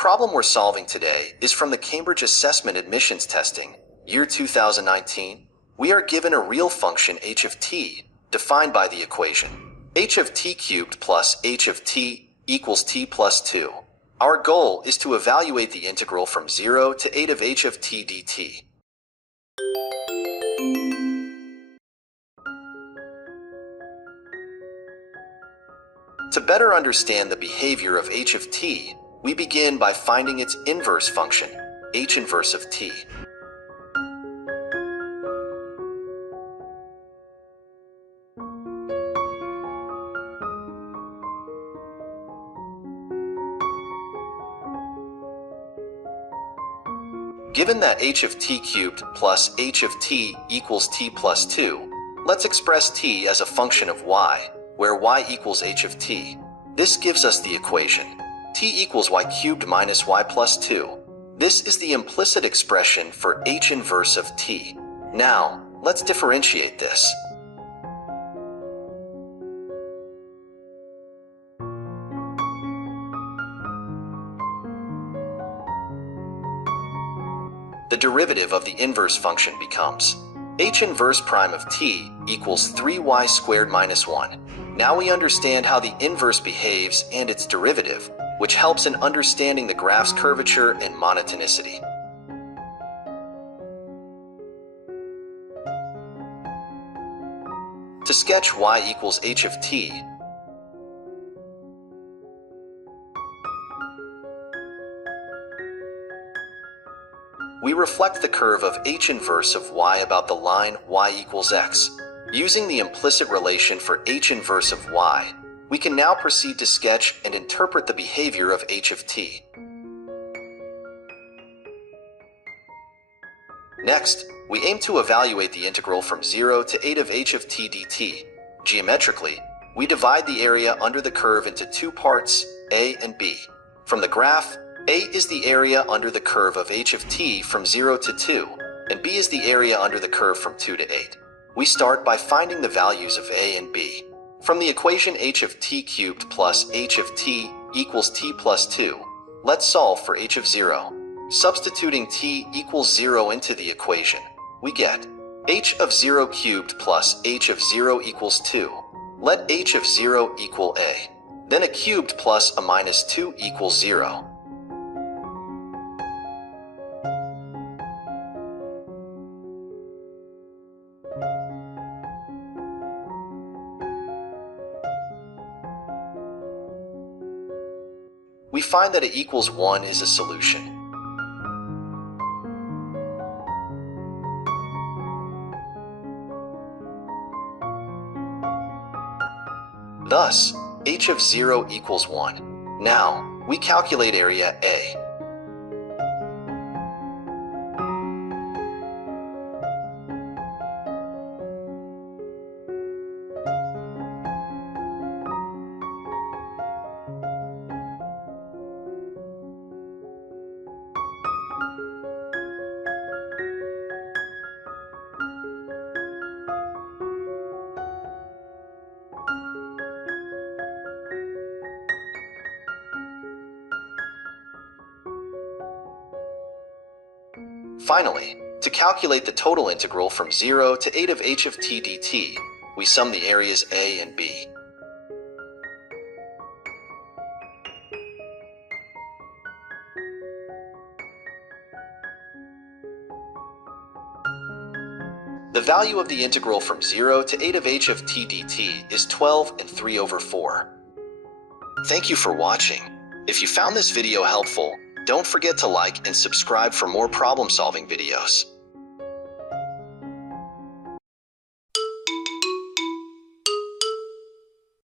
problem we're solving today is from the Cambridge Assessment Admissions Testing, year 2019. We are given a real function h of t, defined by the equation h of t cubed plus h of t equals t plus 2. Our goal is to evaluate the integral from 0 to 8 of h of t dt. To better understand the behavior of h of t, we begin by finding its inverse function, h inverse of t. Given that h of t cubed plus h of t equals t plus 2, let's express t as a function of y, where y equals h of t. This gives us the equation t equals y cubed minus y plus 2. This is the implicit expression for h inverse of t. Now, let's differentiate this. The derivative of the inverse function becomes h inverse prime of t equals 3y squared minus 1. Now we understand how the inverse behaves and its derivative, which helps in understanding the graph's curvature and monotonicity. To sketch y equals h of t, we reflect the curve of h inverse of y about the line y equals x. Using the implicit relation for h inverse of y, we can now proceed to sketch and interpret the behavior of h of t. Next, we aim to evaluate the integral from 0 to 8 of h of t dt. Geometrically, we divide the area under the curve into two parts, a and b. From the graph, a is the area under the curve of h of t from 0 to 2, and b is the area under the curve from 2 to 8. We start by finding the values of a and b. From the equation h of t cubed plus h of t equals t plus 2, let's solve for h of 0. Substituting t equals 0 into the equation, we get h of 0 cubed plus h of 0 equals 2. Let h of 0 equal a. Then a cubed plus a minus 2 equals 0. We find that a equals 1 is a solution. Thus, h of 0 equals 1. Now, we calculate area A. Finally, to calculate the total integral from 0 to 8 of h of t dt, we sum the areas A and B. The value of the integral from 0 to 8 of h of t dt is 12 and 3 over 4. Thank you for watching. If you found this video helpful, don't forget to like and subscribe for more problem-solving videos.